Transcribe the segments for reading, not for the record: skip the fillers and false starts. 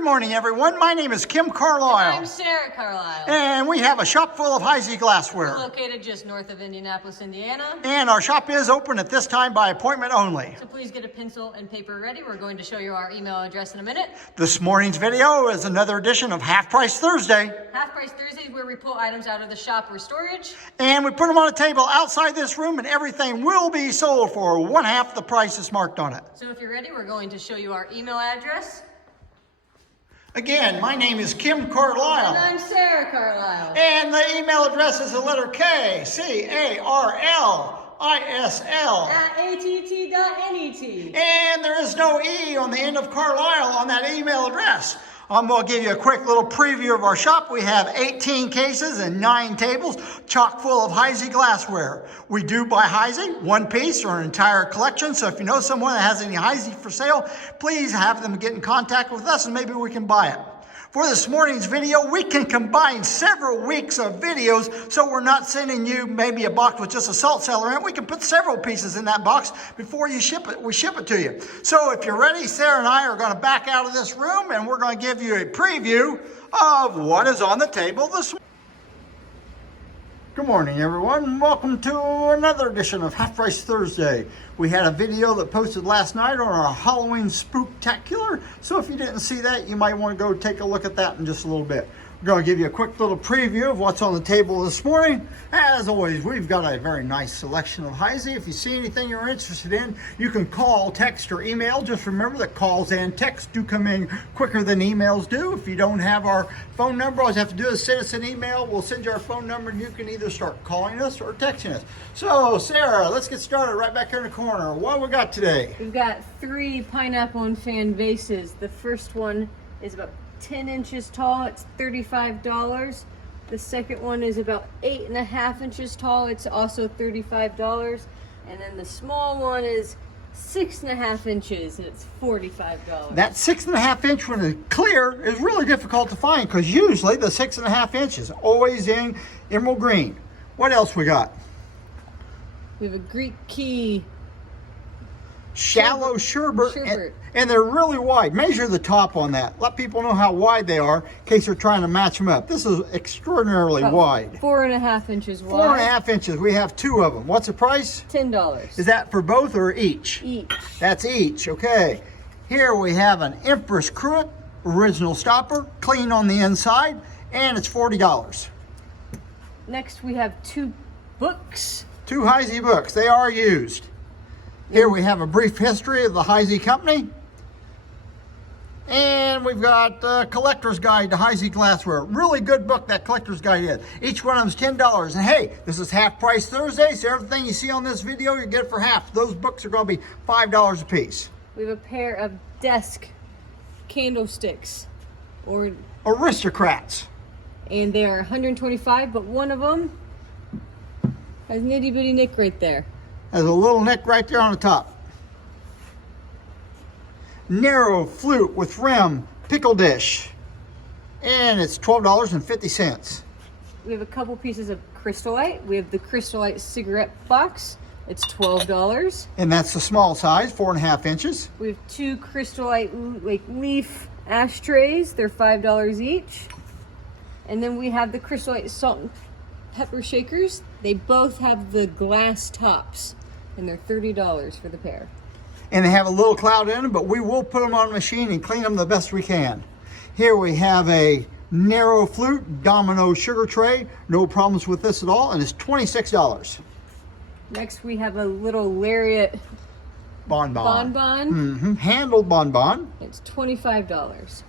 Good morning, everyone. My name is Kim Carlisle. And I'm Sarah Carlisle. And we have a shop full of Heisey glassware. We're located just north of Indianapolis, Indiana. And our shop is open at this time by appointment only. So please get a pencil and paper ready. We're going to show you our email address in a minute. This morning's video is another edition of Half Price Thursday. Half Price Thursday is where we pull items out of the shop or storage. And we put them on a table outside this room, and everything will be sold for one half the price is marked on it. So if you're ready, we're going to show you our email address. Again, my name is Kim Carlisle. And I'm Sarah Carlisle. And the email address is the letter K, C-A-R-L-I-S-L. At att.net. And there is no E on the end of Carlisle on that email address. I'm going to give you a quick little preview of our shop. We have 18 cases and 9 tables, chock full of Heisey glassware. We do buy Heisey, one piece or an entire collection. So if you know someone that has any Heisey for sale, please have them get in contact with us and maybe we can buy it. For this morning's video, we can combine several weeks of videos, so we're not sending you maybe a box with just a salt cellar in it. We can put several pieces in that box before you ship it. We ship it to you. So if you're ready, Sarah and I are going to back out of this room and we're going to give you a preview of what is on the table this morning. Good morning, everyone. Welcome to another edition of Half Price Thursday. We had a video that posted last night on our Halloween Spooktacular. So if you didn't see that, you might want to go take a look at that in just a little bit. We're going to give you a quick little preview of what's on the table this morning. As always, we've got a very nice selection of Heisey. If you see anything you're interested in, you can call, text, or email. Just remember that calls and texts do come in quicker than emails do. If you don't have our phone number, all you have to do is send us an email. We'll send you our phone number, and you can either start calling us or texting us. So, Sarah, let's get started right back here in the corner. What we got today? We've got 3 pineapple and fan vases. The first one is about 10 inches tall, it's $35. The second one is about 8.5 inches tall, it's also $35. And then the small one is 6.5 inches and it's $45. That 6.5 inch one is clear is really difficult to find because usually the 6.5 inches always in emerald green. What else we got? We have a Greek key shallow sherbet. And they're really wide. Measure the top on that. Let people know how wide they are in case they're trying to match them up. This is extraordinarily wide. 4.5 inches wide. 4.5 inches. We have 2 of them. What's the price? $10. Is that for both or each? Each. That's each. Okay. Here we have an Empress Cruet original stopper, clean on the inside, and it's $40. Next we have 2 books. 2 Heisey books. They are used. Here we have a brief history of the Heisey company. And we've got a Collector's Guide to Heisey Glassware. Really good book, that Collector's Guide is. Each one of them is $10. And hey, this is Half Price Thursday, so everything you see on this video, you get for half. Those books are going to be $5 a piece. We have a pair of desk candlesticks, or Aristocrats. and they are $125, but one of them has nitty bitty nick right there. Has a little nick right there on the top. Narrow flute with rim pickle dish. And it's $12.50. We have a couple pieces of Crystallite. We have the Crystallite cigarette box. It's $12. And that's the small size, 4.5 inches. We have 2 Crystallite like leaf ashtrays. They're $5 each. And then we have the Crystallite salt and pepper shakers. They both have the glass tops, and they're $30 for the pair. And they have a little cloud in them, but we will put them on a machine and clean them the best we can. Here we have a narrow flute domino sugar tray. No problems with this at all, and it's $26. Next we have a little lariat bonbon. Handled bonbon. It's $25.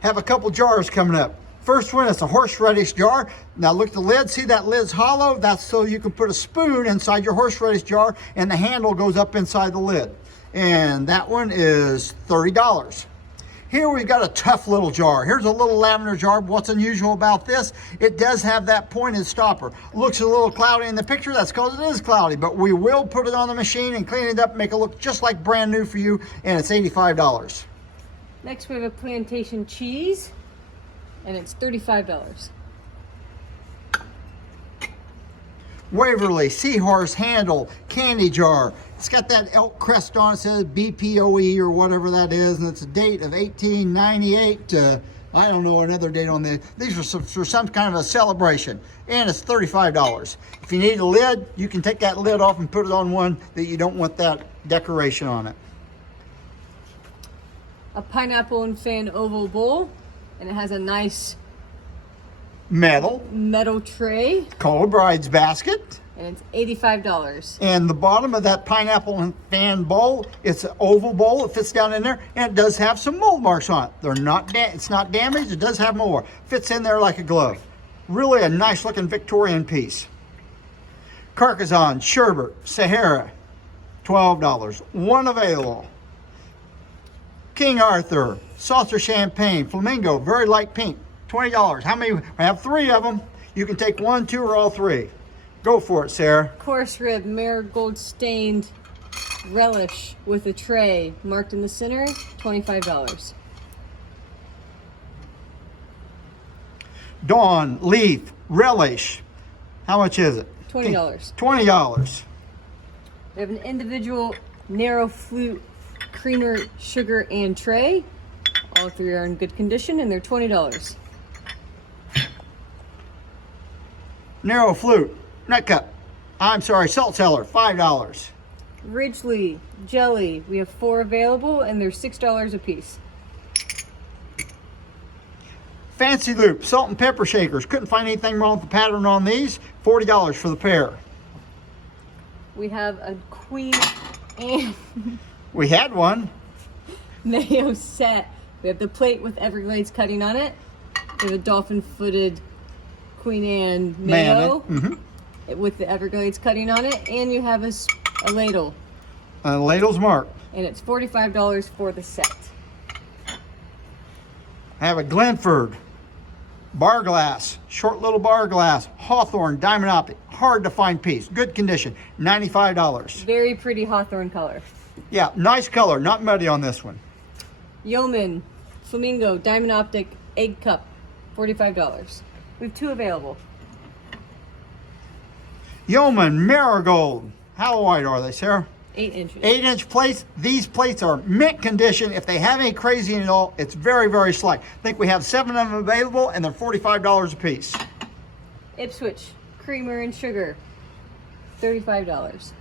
Have a couple jars coming up. First one is a horseradish jar. Now look at the lid. See that lid's hollow? That's so you can put a spoon inside your horseradish jar and the handle goes up inside the lid. And that one is $30. Here we've got a tough little jar. Here's a little lavender jar. What's unusual about this? It does have that pointed stopper. Looks a little cloudy in the picture. That's because it is cloudy. But we will put it on the machine and clean it up, make it look just like brand new for you. And it's $85. Next we have a plantation cheese, and it's $35. Waverly Seahorse Handle Candy Jar, It's got that elk crest on it. It says BPOE or whatever that is, and it's a date of 1898. I don't know another date on this. These are for some kind of a celebration, and it's $35. If you need a lid, you can take that lid off and put it on one that you don't want that decoration on it. A pineapple and fan oval bowl, and it has a nice metal tray, called a bride's basket. and it's $85. And the bottom of that pineapple and fan bowl, it's an oval bowl. It fits down in there, and it does have some mold marks on it. They're not it's not damaged. It does have more. Fits in there like a glove. Really a nice looking Victorian piece. Carcassonne Sherbet Sahara, $12. One available. King Arthur Saucer Champagne Flamingo, very light pink, $20. How many? I have 3 of them. You can take 1, 2, or all 3. Go for it, Sarah. Coarse rib marigold stained relish with a tray marked in the center, $25. Dawn Leaf Relish. How much is it? $20. $20. We have an individual narrow flute creamer, sugar, and tray. All 3 are in good condition, and they're $20. Narrow flute, nut cup. I'm sorry, salt cellar, $5. Ridgely jelly. We have 4 available, and they're $6 a piece. Fancy Loop salt and pepper shakers. Couldn't find anything wrong with the pattern on these. $40 for the pair. We have a Queen Anne We had one. mayo set. We have the plate with Everglades cutting on it. We have a dolphin-footed Queen Anne mayo with the Everglades cutting on it, and you have a ladle. A ladle's marked. And it's $45 for the set. I have a Glenford bar glass, short little bar glass, Hawthorne diamond optic, hard to find piece, good condition, $95. Very pretty hawthorn color. Yeah, nice color, not muddy on this one. Yeoman Flamingo Diamond Optic Egg Cup, $45. We have 2 available. Yeoman Marigold. How wide are they, Sarah? 8 inches. 8-inch plates. These plates are mint condition. If they have any crazy at all, it's very, very slight. I think we have 7 of them available, and they're $45 a piece. Ipswich Creamer and Sugar, $35.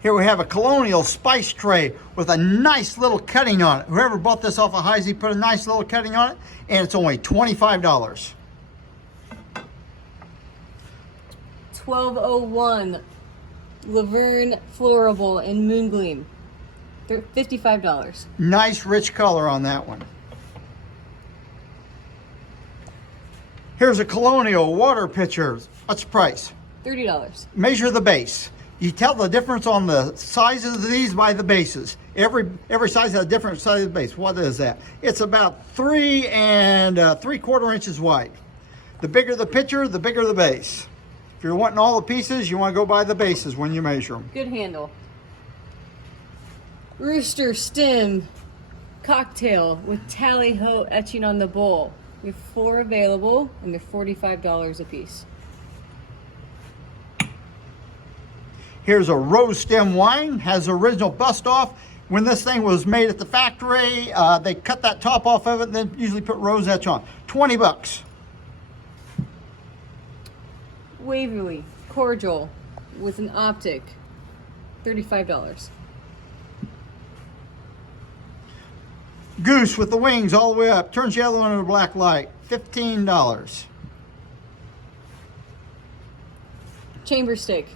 Here we have a Colonial spice tray with a nice little cutting on it. Whoever bought this off of Heisey put a nice little cutting on it, and it's only $25. 1201 Laverne Florable and Moongleam, they're $55. Nice rich color on that one. Here's a Colonial water pitcher. What's the price? $30. Measure the base. You tell the difference on the sizes of these by the bases. Every size has a different size of base. What is that? It's about 3 3/4 inches wide. The bigger the pitcher, the bigger the base. If you're wanting all the pieces, you want to go by the bases when you measure them. Good handle. Rooster Stem cocktail with tally-ho etching on the bowl. We have 4 available, and they're $45 a piece. Here's a rose stem wine, has original bust off. When this thing was made at the factory, they cut that top off of it and then usually put rose etch on. $20. Waverly cordial with an optic, $35. Goose with the wings all the way up, turns yellow under a black light, $15. Chamber stick,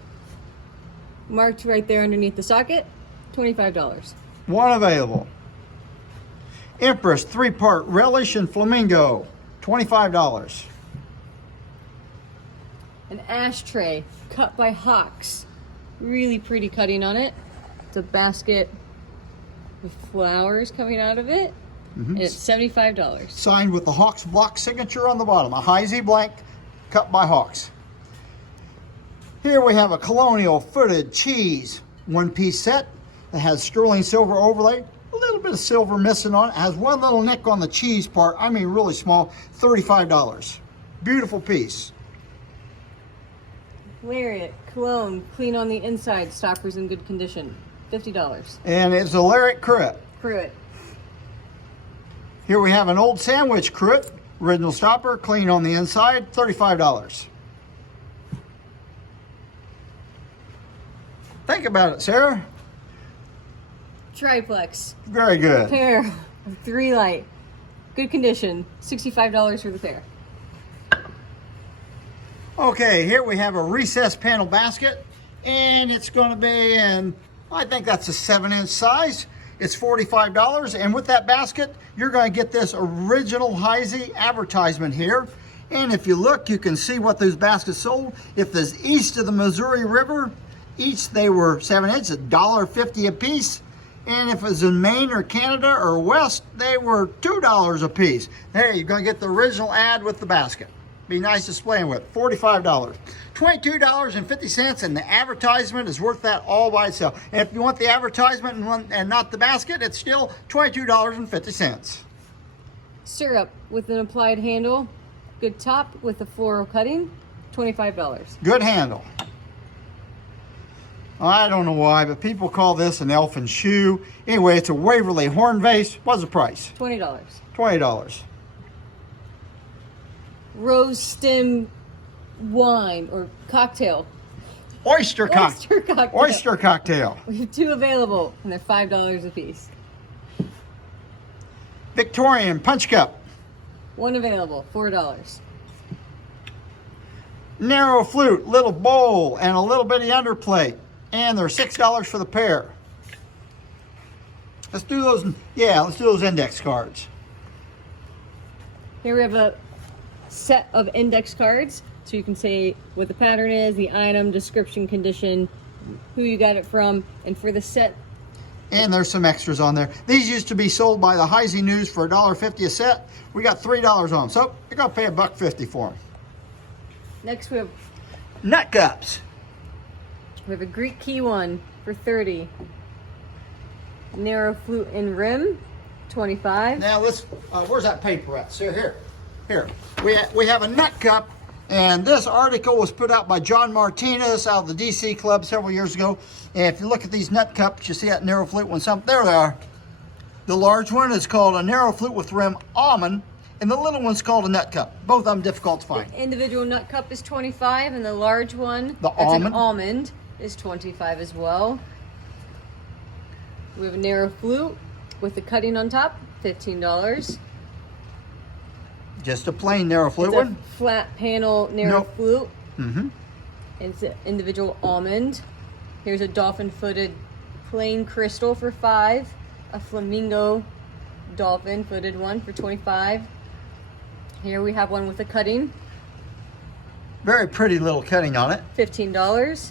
marked right there underneath the socket, $25. One available. Empress 3-part relish and flamingo, $25. An ashtray cut by Hawks, really pretty cutting on it. It's a basket with flowers coming out of it, and it's $75. Signed with the Hawks block signature on the bottom, a Heisey blank cut by Hawks. Here we have a Colonial footed cheese 1-piece set that has sterling silver overlay, a little bit of silver missing on it. It has one little nick on the cheese part, I mean really small, $35. Beautiful piece. Lariat, cologne, clean on the inside, stoppers in good condition, $50. And it's a Lariat cruet. Cruet. Here we have an old sandwich cruet, original stopper, clean on the inside, $35. Think about it, Sarah. Triplex. Very good. Pair of 3 light. Good condition, $65 for the pair. Okay, here we have a recessed panel basket, and it's going to be in, I think that's a 7-inch size. It's $45, and with that basket, you're going to get this original Heisey advertisement here. And if you look, you can see what those baskets sold. If it's east of the Missouri River, each they were 7 inches, $1.50 a piece. And if it's in Maine or Canada or west, they were $2 a piece. There, you're going to get the original ad with the basket. Be nice displaying with. $45. $22.50, and the advertisement is worth that all by itself. And if you want the advertisement and not the basket, it's still $22.50. Syrup with an applied handle, good top with a floral cutting, $25. Good handle. I don't know why, but people call this an elfin shoe. Anyway, it's a Waverly horn vase. What's the price? $20. $20. Rose stem wine or cocktail. Oyster cocktail. Oyster cocktail. We have 2 available, and they're $5 a piece. Victorian punch cup. 1 available, $4. Narrow flute, little bowl, and a little bitty underplate. And they're $6 for the pair. Let's do those, let's do those index cards. Here we have a set of index cards, so you can say what the pattern is, the item, description, condition, who you got it from, and for the set. And there's some extras on there. These used to be sold by the Heisey News for $1.50 a set. We got $3 on them, so you're gonna pay $1.50 for them. Next we have Nut cups. We have a Greek key one for $30. Narrow flute and rim, $25. Now let's, where's that paper at? So here. We have a nut cup, and this article was put out by John Martinez out of the DC Club several years ago. And if you look at these nut cups, you see that narrow flute one. There they are. The large one is called a narrow flute with rim almond, and the little one's called a nut cup. Both of them difficult to find. The individual nut cup is $25, and the large one, an almond, is $25 as well. We have a narrow flute with the cutting on top, $15. Just a plain narrow flute It's one. a flat panel narrow flute. Mm-hmm. It's an individual almond. Here's a dolphin-footed plain crystal for $5. A flamingo dolphin-footed one for $25. Here we have one with a cutting. Very pretty little cutting on it. $15.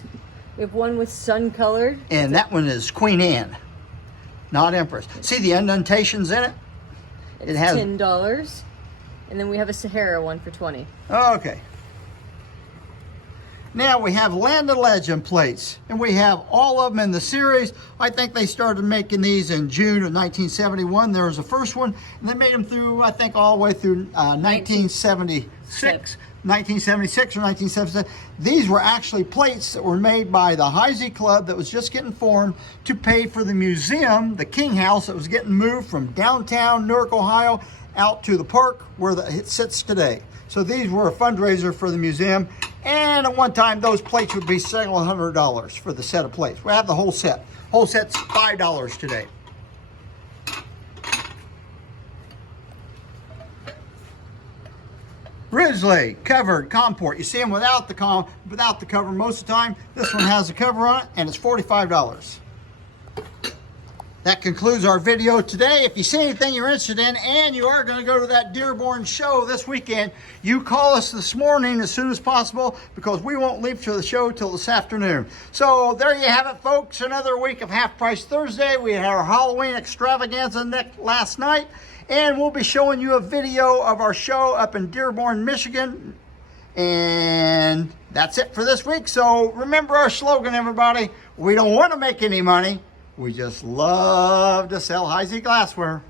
We have one with sun-colored. And that one is Queen Anne, not Empress. See the indentations in it? It has $10. And then we have a Sahara one for $20. Okay. Now we have Land of Legend plates, and we have all of them in the series. I think they started making these in June of 1971. There was the first one, and they made them through, I think, all the way through 1976. 1976 or 1977. These were actually plates that were made by the Heisey Club that was just getting formed to pay for the museum, the King House, that was getting moved from downtown Newark, Ohio, out to the park where it sits today. So these were a fundraiser for the museum, and at one time those plates would be several $100 for the set of plates. We have the whole set. Whole set's $5 today. Ridgely covered comport. You see them without the cover most of the time. This one has a cover on it, and it's $45. That concludes our video today. If you see anything you're interested in, and you are going to go to that Dearborn show this weekend, you call us this morning as soon as possible, because we won't leave to the show till this afternoon. So there you have it, folks. Another week of Half Price Thursday. We had our Halloween extravaganza last night, and we'll be showing you a video of our show up in Dearborn, Michigan. And that's it for this week. So remember our slogan, everybody. We don't want to make any money. We just love to sell Heisey glassware.